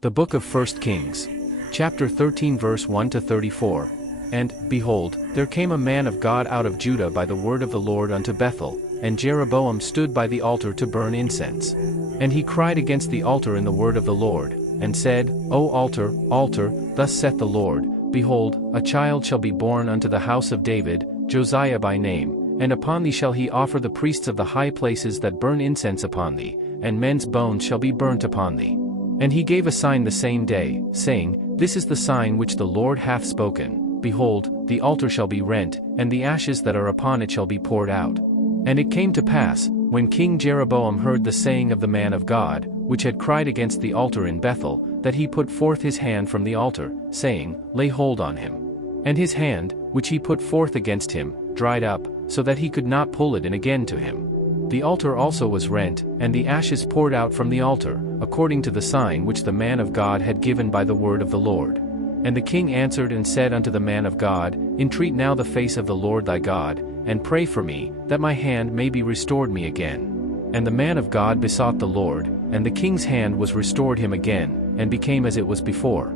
The book of 1 Kings. Chapter 13 verse 1 to 34. And, behold, there came a man of God out of Judah by the word of the Lord unto Bethel, and Jeroboam stood by the altar to burn incense. And he cried against the altar in the word of the Lord, and said, O altar, altar, thus saith the Lord, Behold, a child shall be born unto the house of David, Josiah by name, and upon thee shall he offer the priests of the high places that burn incense upon thee, and men's bones shall be burnt upon thee. And he gave a sign the same day, saying, This is the sign which the Lord hath spoken, Behold, the altar shall be rent, and the ashes that are upon it shall be poured out. And it came to pass, when King Jeroboam heard the saying of the man of God, which had cried against the altar in Bethel, that he put forth his hand from the altar, saying, Lay hold on him. And his hand, which he put forth against him, dried up, so that he could not pull it in again to him. The altar also was rent, and the ashes poured out from the altar, according to the sign which the man of God had given by the word of the Lord. And the king answered and said unto the man of God, Entreat now the face of the Lord thy God, and pray for me, that my hand may be restored me again. And the man of God besought the Lord, and the king's hand was restored him again, and became as it was before.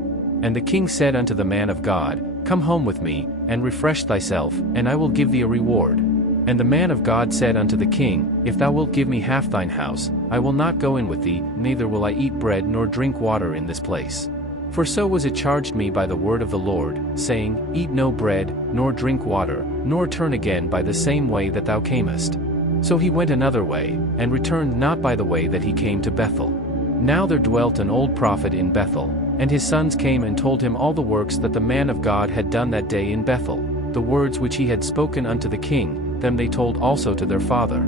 And the king said unto the man of God, Come home with me, and refresh thyself, and I will give thee a reward. And the man of God said unto the king, If thou wilt give me half thine house, I will not go in with thee, neither will I eat bread nor drink water in this place. For so was it charged me by the word of the Lord, saying, Eat no bread, nor drink water, nor turn again by the same way that thou camest. So he went another way, and returned not by the way that he came to Bethel. Now there dwelt an old prophet in Bethel, and his sons came and told him all the works that the man of God had done that day in Bethel, the words which he had spoken unto the king, them they told also to their father.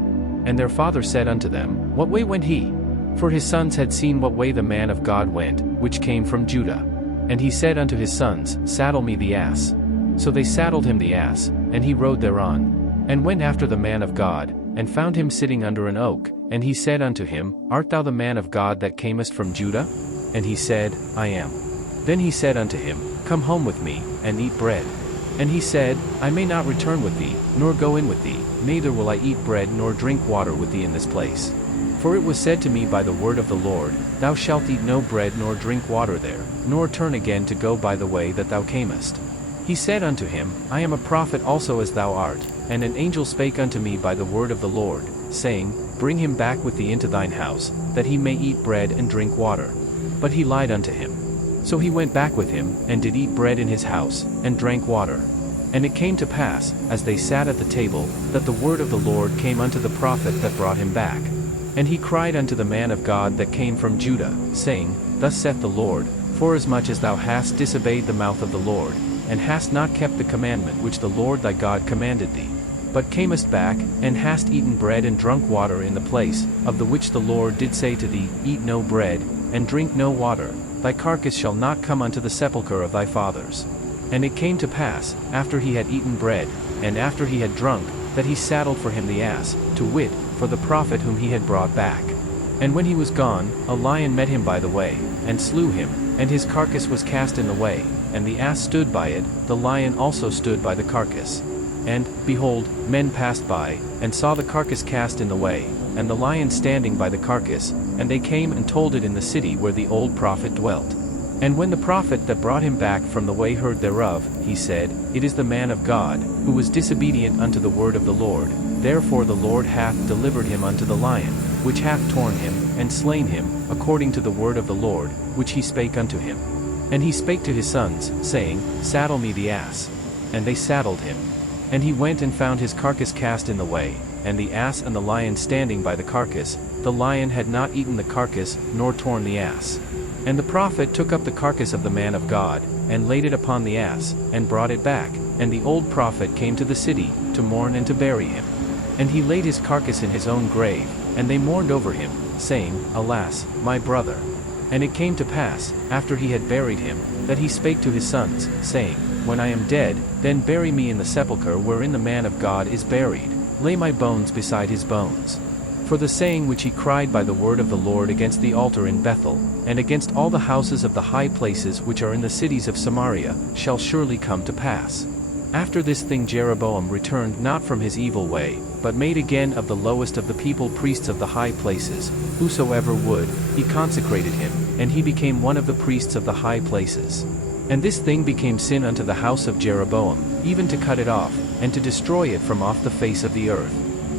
And their father said unto them, What way went he? For his sons had seen what way the man of God went, which came from Judah. And he said unto his sons, Saddle me the ass. So they saddled him the ass, and he rode thereon, and went after the man of God, and found him sitting under an oak. And he said unto him, Art thou the man of God that camest from Judah? And he said, I am. Then he said unto him, Come home with me, and eat bread. And he said, I may not return with thee, nor go in with thee, neither will I eat bread nor drink water with thee in this place. For it was said to me by the word of the Lord, Thou shalt eat no bread nor drink water there, nor turn again to go by the way that thou camest. He said unto him, I am a prophet also as thou art, and an angel spake unto me by the word of the Lord, saying, Bring him back with thee into thine house, that he may eat bread and drink water. But he lied unto him. So he went back with him, and did eat bread in his house, and drank water. And it came to pass, as they sat at the table, that the word of the Lord came unto the prophet that brought him back. And he cried unto the man of God that came from Judah, saying, Thus saith the Lord, Forasmuch as thou hast disobeyed the mouth of the Lord, and hast not kept the commandment which the Lord thy God commanded thee, but camest back, and hast eaten bread and drunk water in the place, of the which the Lord did say to thee, Eat no bread, and drink no water, thy carcass shall not come unto the sepulchre of thy fathers. And it came to pass, after he had eaten bread, and after he had drunk, that he saddled for him the ass, to wit, for the prophet whom he had brought back. And when he was gone, a lion met him by the way, and slew him, and his carcass was cast in the way, and the ass stood by it, the lion also stood by the carcass. And, behold, men passed by, and saw the carcass cast in the way, and the lion standing by the carcass, and they came and told it in the city where the old prophet dwelt. And when the prophet that brought him back from the way heard thereof, he said, It is the man of God, who was disobedient unto the word of the Lord, therefore the Lord hath delivered him unto the lion, which hath torn him, and slain him, according to the word of the Lord, which he spake unto him. And he spake to his sons, saying, Saddle me the ass. And they saddled him. And he went and found his carcass cast in the way, and the ass and the lion standing by the carcass. The lion had not eaten the carcass, nor torn the ass. And the prophet took up the carcass of the man of God, and laid it upon the ass, and brought it back. And the old prophet came to the city, to mourn and to bury him. And he laid his carcass in his own grave, and they mourned over him, saying, Alas, my brother. And it came to pass, after he had buried him, that he spake to his sons, saying, When I am dead, then bury me in the sepulchre wherein the man of God is buried, lay my bones beside his bones. For the saying which he cried by the word of the Lord against the altar in Bethel, and against all the houses of the high places which are in the cities of Samaria, shall surely come to pass. After this thing Jeroboam returned not from his evil way, but made again of the lowest of the people priests of the high places. Whosoever would, he consecrated him, and he became one of the priests of the high places. And this thing became sin unto the house of Jeroboam, even to cut it off, and to destroy it from off the face of the earth.